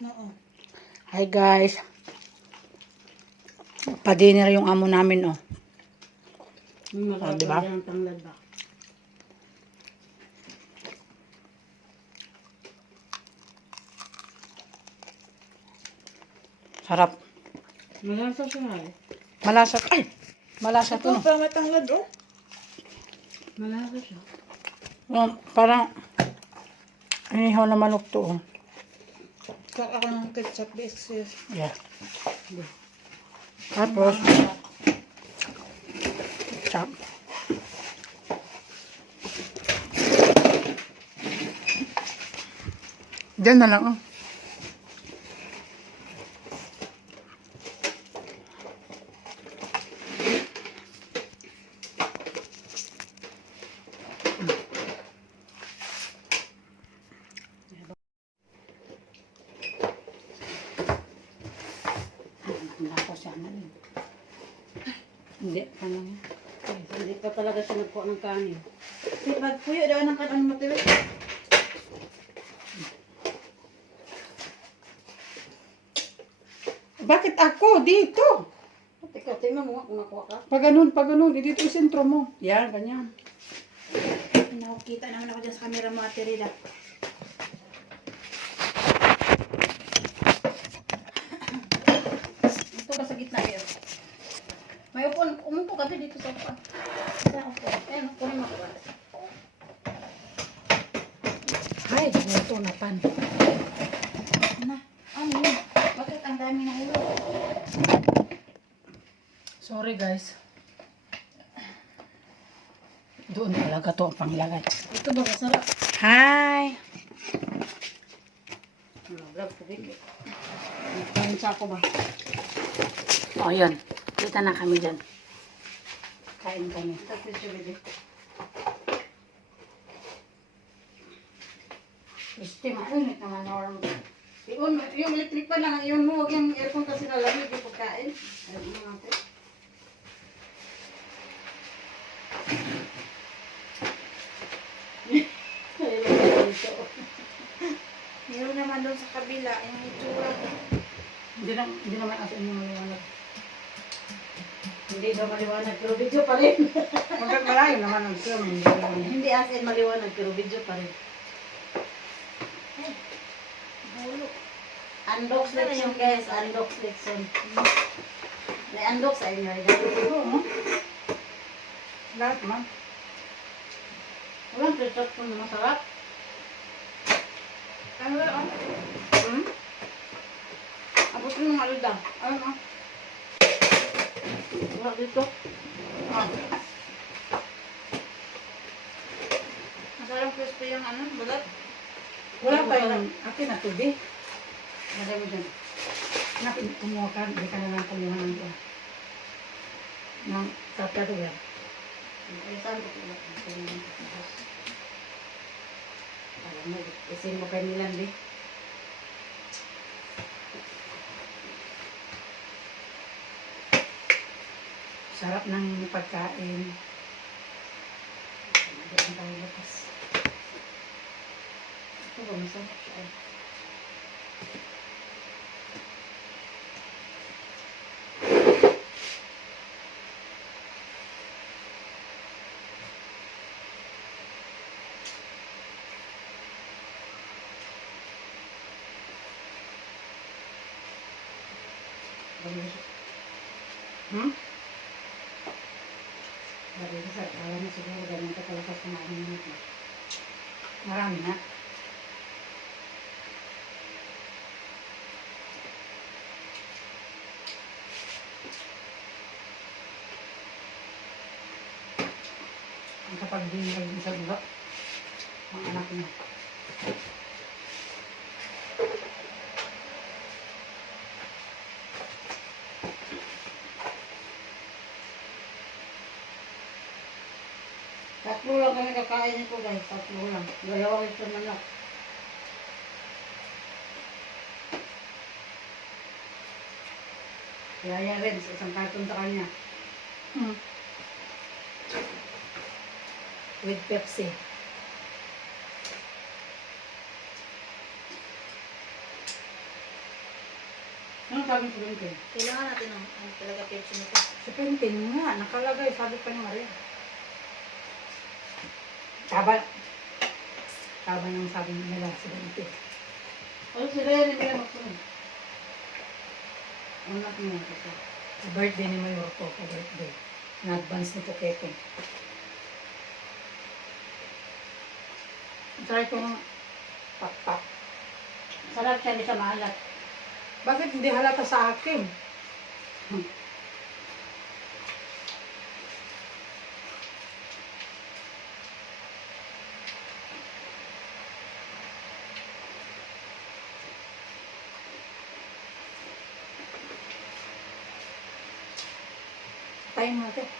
Oo. Hi guys. Pa-dinner yung amo namin, oh. Diba? Ang tanglad ba? Sarap. Malasa siya eh. Malasa. Ay! Malasa to, no? Ito, pa matanglad oh. Malasa siya. Parang inihaw na manok to, oh. Kaka ako ng ketchup base. Yeah. Tapos, chop. Diyan na lang, oh. Ako sana rin. Hindi, ano yan? Hindi pa talaga siya nagkuha ng kanin. Puyo daw ng kanin mo, Tiwi. Bakit ako? Dito! Ikaw, tingnan mo nga kung nakuha ka. Pag ganun. Dito yung sentro mo. Yan, ganyan. Nakukita naman ako dyan sa camera mo, Ate Rida. Ito ka sa gitna yun. May umupo ka dito sa upuan. Sa upuan. Ayan, kunin mo ko. Ay, ito na pan. Na, ano yun? Bakit ang dami na ulo? Sorry guys. Doon talaga to ang panglagay. Ito ba masarap? Hi! Vlog ko din. Kain sa ako ba? O, yun. Kita na kami dyan. Kain kami. Tapos siya bebe. Este, mainit naman norm. Yung electric pa lang, yung mo, yung aircon kasi nalamig yung pagkain. Alam mo natin. Meron naman doon sa kabila, yung itsura ko. Hindi naman as in yung maliwanag. Hindi daw maliwanag, pero video pa rin. Hanggang malayo naman ang film. Hindi as in maliwanag, pero video pa rin. Bulo. Unbox lection guys, unbox lection. May unbox sa inyo. Oo. Lahat man. Walang ketchup kung masarap. Ano ba yun? Tapos yung mga alda. Ayun, oh. Wala dito. Ah. Masarap crispy yung ano, balat. Wala pa yun. Akin na tubi. Lagay mo dyan. Akin, kumuha ka. Hindi ka na lang kumuha ng dyan. Ng tataruya. Saan ko pala? Alam mo, isin mo kay Milan, di. Sarap ng pagkain. Hindi ang tayo lakas. Ito ba, masarap siya. Hmm? Sabi ko sa alam mo siguro ganun ka talaga kumain nito. Marami na. Ang kapag din sa dulo, ang anak niya. Tatlo lang kami kakain nito guys, tatlo lang. Dalawa ito manok. Kaya rin, sa isang karton sa kanya. With Pepsi. Anong sabi ko rin kayo? Kailangan natin ng ano talaga picture nito. Sa painting nga, nakalagay, sabi pa ni Maria. Taba. Taba nang sabi nila sa ganito. Ano sila yan, hindi yan magsunod. Ang anak niya kasi. Sa birthday ni Mayor ko, sa birthday. Na-advance ni Pukete. Try ko ng pak-pak. Sarap siya, di siya maalat. Bakit hindi halata sa akin? Tayo natin.